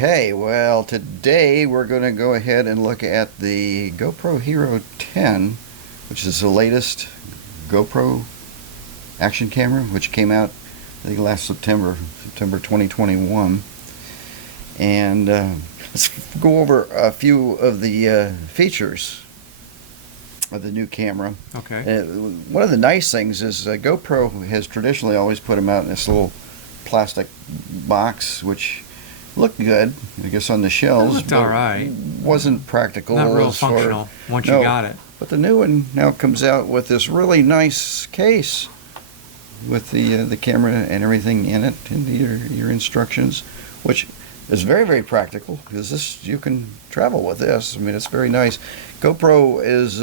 Okay, well, today we're going to go ahead and look at the GoPro Hero 10, which is the latest GoPro action camera, which came out, I think, last September 2021. And let's go over a few of the features of the new camera. Okay. One of the nice things is GoPro has traditionally always put them out in this little plastic box, which looked good, I guess, on the shelves. It looked all right. Wasn't practical. Not real functional once you got it. But the new one now comes out with this really nice case with the camera and everything in it, and your instructions, which is very, very practical, because this, you can travel with this. I mean, it's very nice. GoPro is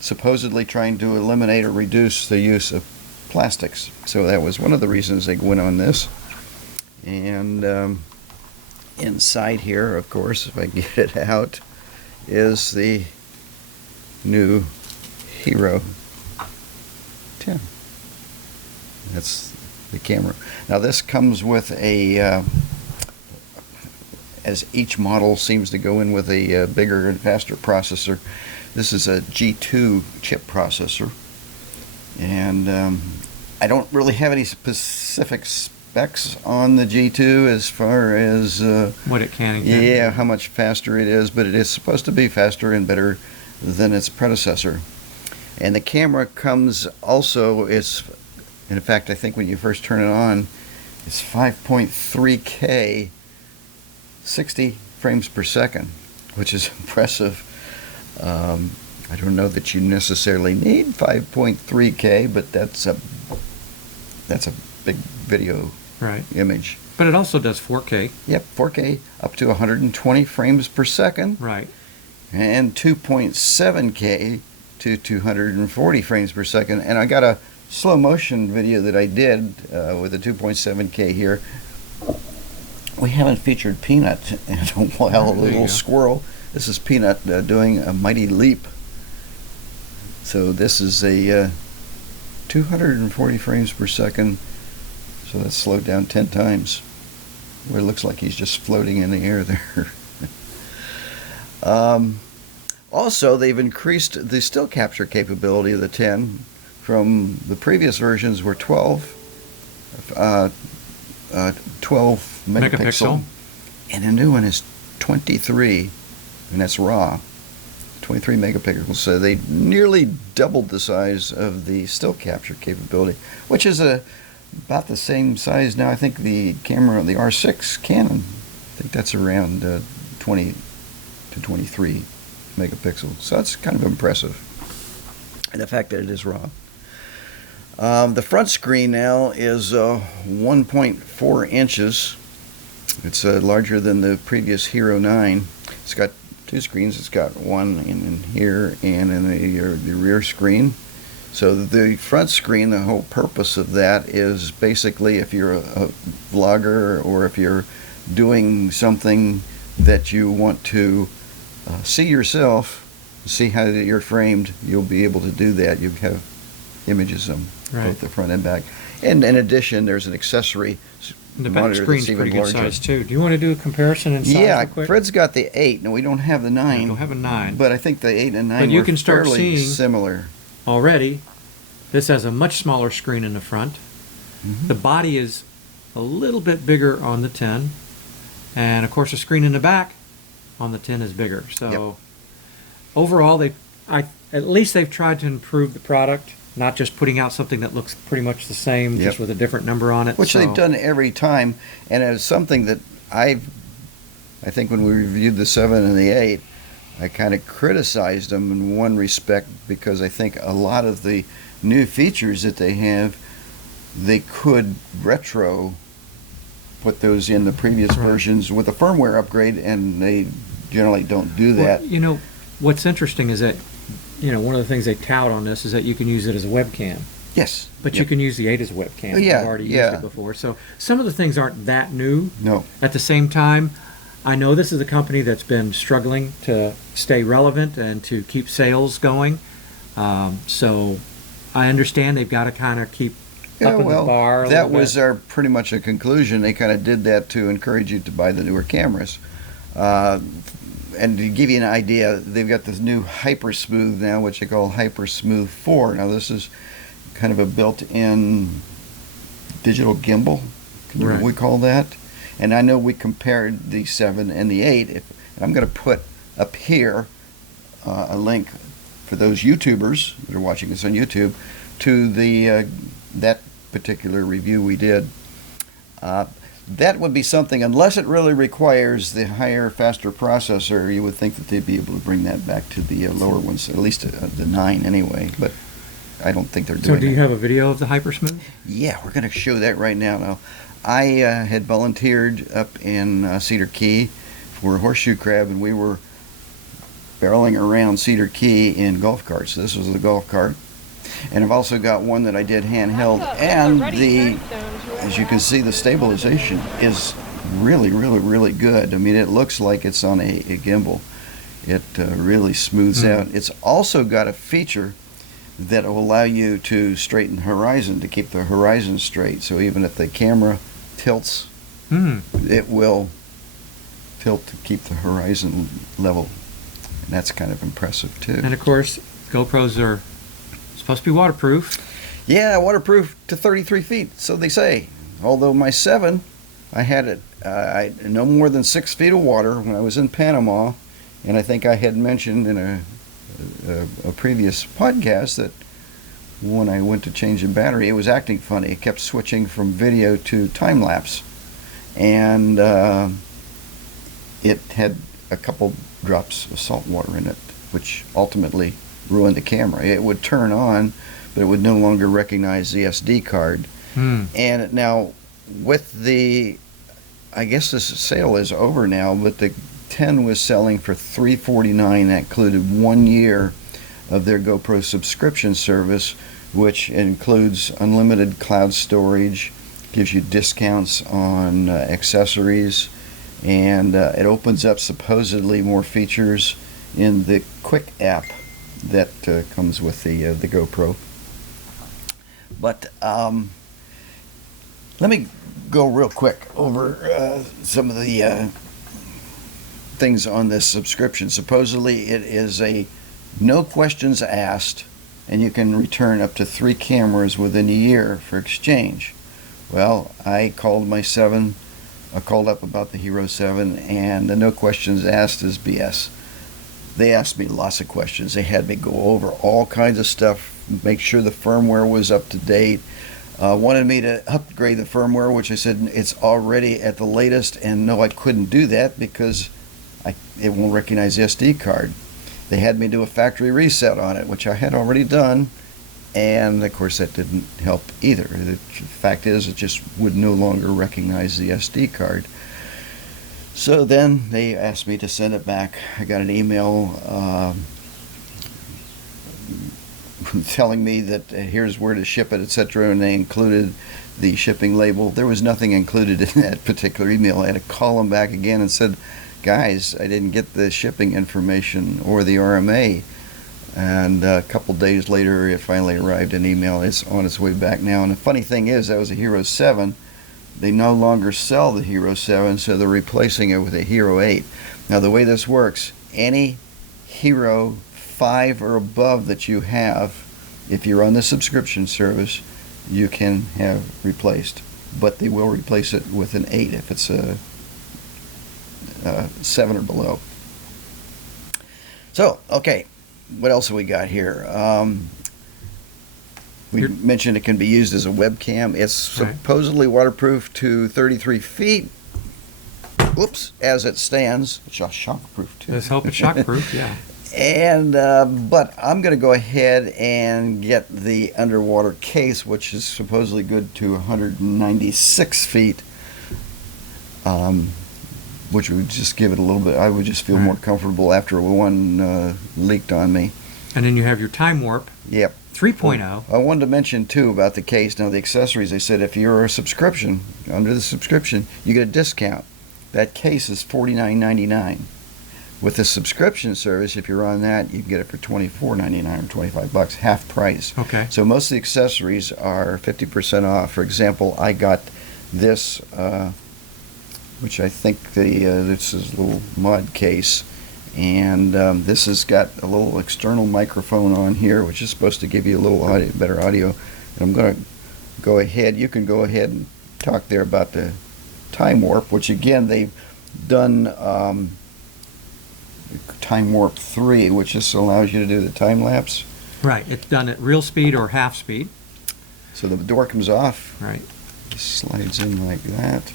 supposedly trying to eliminate or reduce the use of plastics, so that was one of the reasons they went on this. And inside here, of course, if I get it out, is the new Hero 10. That's the camera. Now this comes with a, as each model seems to go in with a bigger and faster processor. This is a G2 chip processor, and I don't really have any specific specs on the G2 as far as what it can and can't. Yeah, how much faster it is, but it is supposed to be faster and better than its predecessor. And the camera comes also, it's, in fact, I think when you first turn it on, it's 5.3K, 60 frames per second, which is impressive. I don't know that you necessarily need 5.3K, but that's a big video image. But it also does 4K. Yep, 4K up to 120 frames per second. Right. And 2.7K to 240 frames per second. And I got a slow motion video that I did with the 2.7K here. We haven't featured Peanut in a while, a little squirrel. This is Peanut doing a mighty leap. So this is a 240 frames per second. So that's slowed down 10 times, where it looks like he's just floating in the air there. Also, they've increased the still capture capability of the 10 from the previous versions were 12 megapixel, and the new one is 23, and that's RAW, 23 megapixels. So they nearly doubled the size of the still capture capability, which is about the same size now. I think the camera, the R6 Canon, I think that's around 20 to 23 megapixels. So that's kind of impressive. And the fact that it is RAW. The front screen now is 1.4 inches. It's larger than the previous Hero 9. It's got two screens. It's got one in here and in the rear screen. So the front screen, the whole purpose of that is basically if you're a vlogger or if you're doing something that you want to see yourself, see how you're framed, you'll be able to do that. You have images on both the front and back. And in addition, there's an accessory and the back screen's pretty good size too. Do you want to do a comparison in size? Yeah, real quick? Fred's got the 8. Now we don't have the 9. We don't have a 9. But I think the 8 and 9 were fairly similar. Already, this has a much smaller screen in the front. The body is a little bit bigger on the 10, and of course the screen in the back on the 10 is bigger. So overall, at least they've tried to improve the product, not just putting out something that looks pretty much the same, just with a different number on it. Which they've done every time, and it's something that I think when we reviewed the 7 and the 8, I kind of criticized them in one respect, because I think a lot of the new features that they have, they could put those in the previous versions with a firmware upgrade, and they generally don't do that. Well, you know, what's interesting is that, you know, one of the things they tout on this is that you can use it as a webcam. Yes. But you can use the 8 as a webcam. Yeah. I've already used it before. So some of the things aren't that new. No. At the same time, I know this is a company that's been struggling to stay relevant and to keep sales going. So I understand they've got to kind of keep Yeah, up in well, the bar. that was our pretty much a conclusion. They kind of did that to encourage you to buy the newer cameras. And to give you an idea, they've got this new Hyper Smooth now, which they call Hyper Smooth 4. Now, this is kind of a built-in digital gimbal, Right. we call that. And I know we compared the 7 and the 8. And I'm going to put up here a link for those YouTubers that are watching this on YouTube to the that particular review we did. That would be something, unless it really requires the higher, faster processor, you would think that they'd be able to bring that back to the lower ones, at least the 9 anyway, but I don't think they're doing So do you that. have a video of the Hypersmooth? Yeah, we're going to show that right now. Now, I had volunteered up in Cedar Key for Horseshoe Crab, and we were barreling around Cedar Key in golf carts. This was the golf cart. And I've also got one that I did handheld, and as you can see, the stabilization is really, really, really good. I mean, it looks like it's on a gimbal. It really smooths out. It's also got a feature that will allow you to straighten horizon, to keep the horizon straight. So even if the camera tilts, it will tilt to keep the horizon level. And that's kind of impressive too. And of course, GoPros are supposed to be waterproof. Yeah, waterproof to 33 feet, so they say. Although my 7, I had it no more than 6 feet of water when I was in Panama, and I think I had mentioned in a previous podcast that when I went to change the battery, it was acting funny. It kept switching from video to time lapse, and it had a couple drops of salt water in it, which ultimately ruined the camera. It would turn on, but it would no longer recognize the SD card. And now with the, I guess this sale is over now, but the 10 was selling for $349. That included 1 year of their GoPro subscription service, which includes unlimited cloud storage, gives you discounts on accessories, and it opens up supposedly more features in the Quick app that comes with the GoPro. But let me go real quick over some of the things on this subscription. Supposedly it is a no questions asked, and you can return up to 3 cameras within a year for exchange. Well, I called my 7. I called up about the Hero 7, and the no questions asked is BS. They asked me lots of questions. They had me go over all kinds of stuff, make sure the firmware was up to date. Wanted me to upgrade the firmware, which I said it's already at the latest, and no, I couldn't do that because it won't recognize the SD card. They had me do a factory reset on it, which I had already done, and of course that didn't help either. The fact is, it just would no longer recognize the SD card. So then they asked me to send it back. I got an email telling me that here's where to ship it, etc., and they included the shipping label. There was nothing included in that particular email. I had to call them back again and said, guys, I didn't get the shipping information or the RMA. And a couple days later, it finally arrived an email. It's on its way back now. And the funny thing is, that was a Hero 7. They no longer sell the Hero 7, so they're replacing it with a Hero 8. Now, the way this works, any Hero 5 or above that you have, if you're on the subscription service, you can have replaced. But they will replace it with an 8 if it's a 7 or below. So, okay, what else have we got here? We mentioned it can be used as a webcam. It's supposedly waterproof to 33 feet. Whoops, as it stands. It's shockproof too. Let's hope it's shockproof, yeah. And but I'm going to go ahead and get the underwater case, which is supposedly good to 196 feet, which would just give it a little bit. I would just feel more comfortable after one leaked on me. And then you have your time warp. Yep. 3.0. I wanted to mention too about the case. Now the accessories, they said if you're a subscription, under the subscription, you get a discount. That case is $49.99. With the subscription service, if you're on that, you can get it for $24.99 or $25, half price. Okay. So most of the accessories are 50% off. For example, I got this, which I think this is a little mod case, and this has got a little external microphone on here, which is supposed to give you a little better audio. And I'm going to go ahead. You can go ahead and talk there about the time warp, which again they've done. Time Warp 3, which just allows you to do the time lapse. Right. It's done at real speed or half speed. So the door comes off. Right. Slides in like that.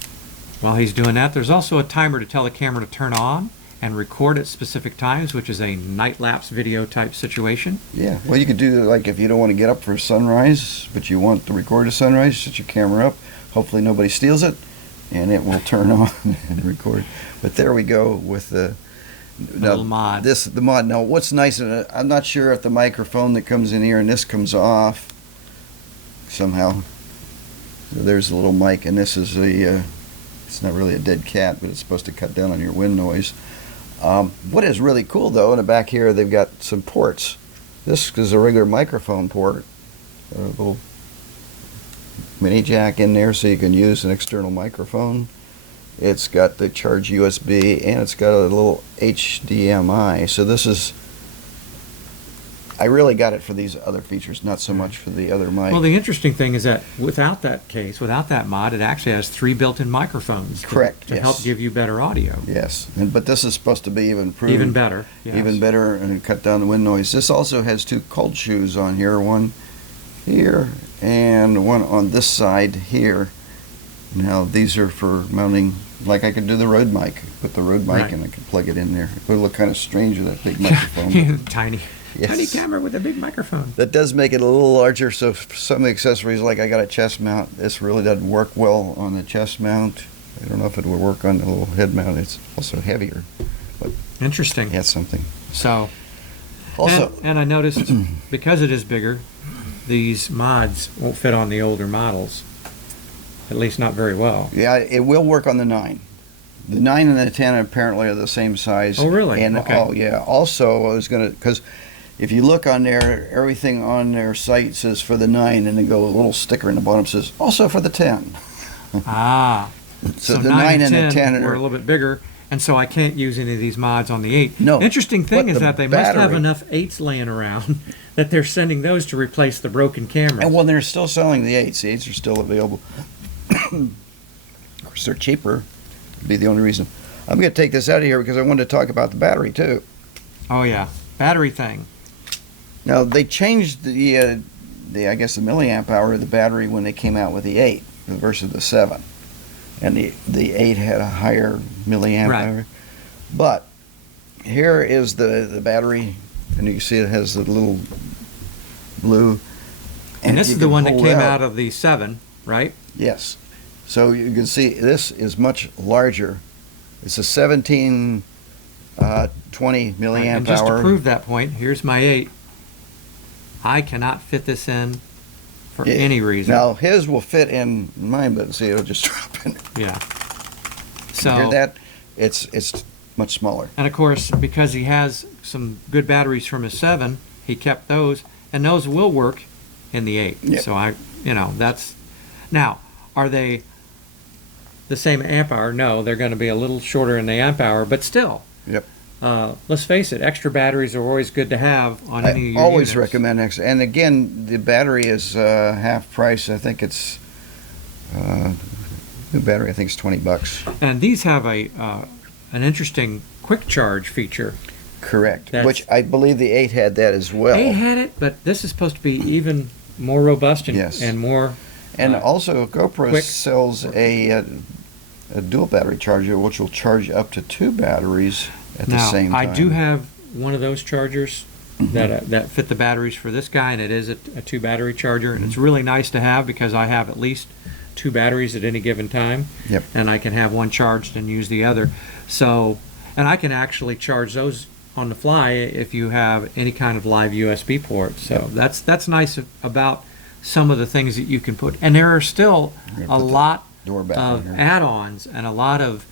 While he's doing that, there's also a timer to tell the camera to turn on and record at specific times, which is a night lapse video type situation. Yeah. Well, you could do like if you don't want to get up for sunrise, but you want to record a sunrise, set your camera up. Hopefully nobody steals it, and it will turn on and record. But there we go with the little mod. The mod. Now, what's nice, I'm not sure if the microphone that comes in here and this comes off somehow. So there's a little mic, and this is it's not really a dead cat, but it's supposed to cut down on your wind noise. What is really cool, though, in the back here, they've got some ports. This is a regular microphone port, a little mini jack in there so you can use an external microphone. It's got the charge USB, and it's got a little HDMI. So this is, I really got it for these other features, not so much for the other mic. Well, the interesting thing is that without that mod, it actually has 3 built-in microphones. Correct, To yes. help give you better audio. Yes, but this is supposed to be even improved. Even better. Yes. Even better, and cut down the wind noise. This also has 2 cold shoes on here, one here and one on this side here. Now these are for mounting, like I could do the Rode mic, put the Rode mic Right. and I could plug it in there. It would look kind of strange with that big microphone. Tiny. Yes. Tiny camera with a big microphone. That does make it a little larger, so some of the accessories, like I got a chest mount, this really doesn't work well on the chest mount. I don't know if it would work on the little head mount. It's also heavier, but Interesting. it has something. So, Also, and I noticed because it is bigger, these mods won't fit on the older models. At least not very well. yeah, it will work on the 9. The 9 and the 10 apparently are the same size. Oh, really? And Okay. oh, yeah. Also, I was gonna, because if you look on there, everything on their site says for the 9, and then go a little sticker in the bottom says also for the 10. Ah. So the 9 and the 10 were a are. little bit bigger, and so I can't use any of these mods on the 8. No, Interesting thing but is the that they must have battery- enough 8s laying around that they're sending those to replace the broken cameras. And well, they're still selling the 8s. The 8s are still available. Of course, they're cheaper. Would be the only reason. I'm going to take this out of here because I wanted to talk about the battery too. Oh yeah, battery thing. Now they changed the I guess the milliamp hour of the battery when they came out with the 8 versus the 7, and the 8 had a higher milliamp Right. hour. But here is the battery, and you can see it has the little blue. And this you is the can one that hold came out of the 7, right? Yes. So you can see this is much larger. It's a 1720 milliamp And just hour. to prove that point, here's my 8. I cannot fit this in for Yeah. any reason. Now his will fit in mine, but see it'll just drop in. Yeah. You hear So, that? It's much smaller. and of course, because he has some good batteries from his 7, he kept those, and those will work in the 8. Yep. So that's. Now, are they the same amp hour? No, they're going to be a little shorter in the amp hour, but still. Yep. Let's face it, extra batteries are always good to have on any of I your always units. recommend X. And again, the battery is half price. I think it's new battery. I think it's $20. And these have an interesting quick charge feature. Correct. That's- Which I believe the 8 had that as well. 8 had it, but this is supposed to be even more robust and, Yes. and more. And uh, also, GoPro quick. sells a dual battery charger, which will charge up to 2 batteries at the Now, same time. I do have one of those chargers that fit the batteries for this guy, and it is a 2 battery charger, and it's really nice to have because I have at least 2 batteries at any given time. Yep. And I can have one charged and use the other. So, and I can actually charge those on the fly if you have any kind of live USB port. So that's nice about some of the things that you can put. And there are still We're a gonna put the lot door back of on here. add-ons and a lot of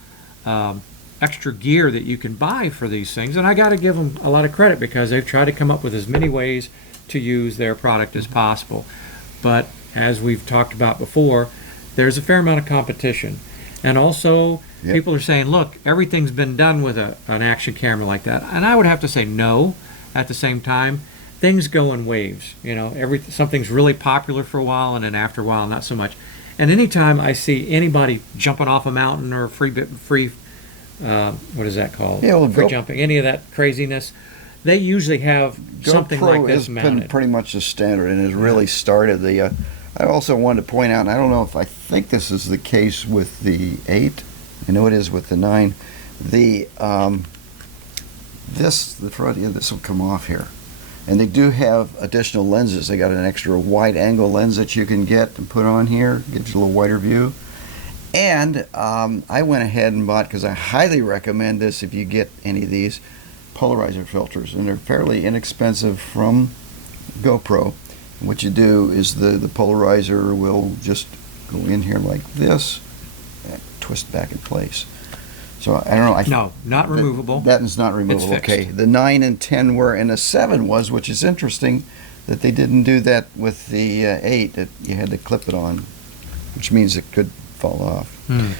extra gear that you can buy for these things, and I got to give them a lot of credit because they've tried to come up with as many ways to use their product as possible. But as we've talked about before, there's a fair amount of competition. And also, people are saying, look, everything's been done with an action camera like that. And I would have to say no. At the same time, things go in waves. You know, something's really popular for a while, and then after a while, not so much. And anytime I see anybody jumping off a mountain or free what is that called? Yeah, well, free jumping, any of that craziness, they usually have something like this mounted. GoPro has been pretty much the standard and has really started the. I also wanted to point out, and I don't know if I think this is the case with the 8. I know it is with the 9. The front end, this will come off here, and they do have additional lenses. They got an extra wide-angle lens that you can get and put on here, gives you a little wider view. And I went ahead and bought, because I highly recommend this if you get any of these, polarizer filters, and they're fairly inexpensive from GoPro. And what you do is the polarizer will just go in here like this and twist back in place. So I don't know. No, not removable. That is not removable. It's fixed. Okay, the 9 and 10 were, and the 7 was, which is interesting that they didn't do that with the 8. That you had to clip it on, which means it could fall off.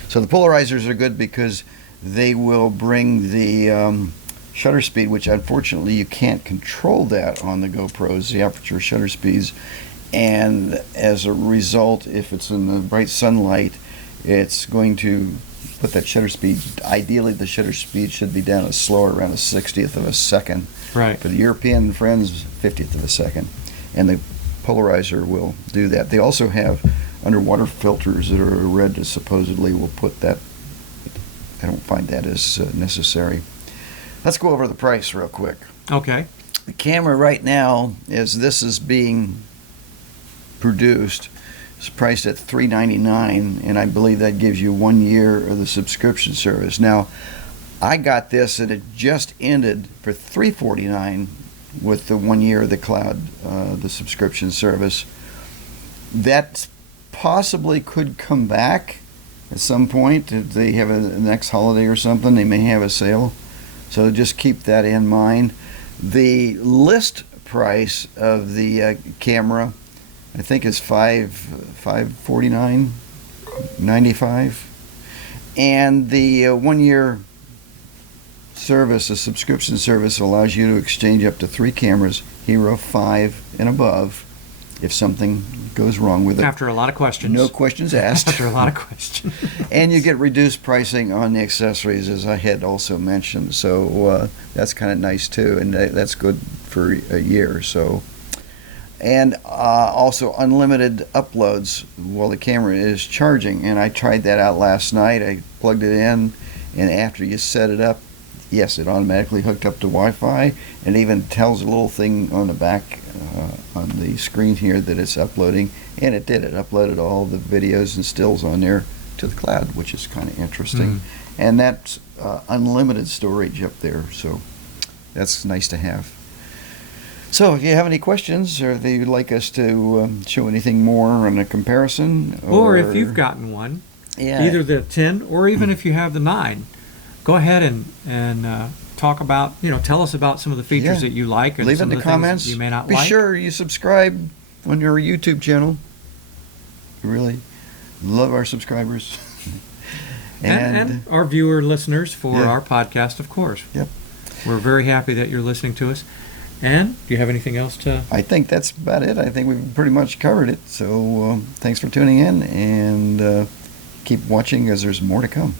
So the polarizers are good because they will bring the shutter speed, which unfortunately you can't control that on the GoPros, the aperture shutter speeds, and as a result, if it's in the bright sunlight, it's going to put that shutter speed. Ideally, the shutter speed should be down as slower, around a 60th of a second. Right. For the European friends, 50th of a second, and the polarizer will do that. They also have underwater filters that are red that supposedly will put that. I don't find that as necessary. Let's go over the price real quick. Okay. The camera right now, as this is being produced, is priced at $399, and I believe that gives you 1 year of the subscription service. Now, I got this, and it just ended for $349 with the 1 year of the cloud, the subscription service. That possibly could come back at some point. If they have a next holiday or something, they may have a sale. So just keep that in mind. The list price of the camera, I think, is $549.95, and the 1 year service, a subscription service, allows you to exchange up to 3 cameras, Hero 5 and above, if something goes wrong with it. After a lot of questions. No questions asked. After a lot of questions. And you get reduced pricing on the accessories, as I had also mentioned. So that's kind of nice too, and that's good for a year. So, and also unlimited uploads while the camera is charging. And I tried that out last night. I plugged it in, and after you set it up, yes, it automatically hooked up to Wi-Fi, and even tells a little thing on the back on the screen here that it's uploading, and it did. It uploaded all the videos and stills on there to the cloud, which is kind of interesting. And that's unlimited storage up there, so that's nice to have. So if you have any questions, or if you'd like us to show anything more on a comparison, or if you've gotten one, either the 10 or even if you have the 9, go ahead and talk about, tell us about some of the features that you like, and leave some in of the the comments. things you may not Be like. sure you subscribe on our YouTube channel. We really love our subscribers. And our viewer listeners for our podcast, of course. Yep. We're very happy that you're listening to us. And do you have anything else to? I think that's about it. I think we've pretty much covered it. So thanks for tuning in, and keep watching, as there's more to come.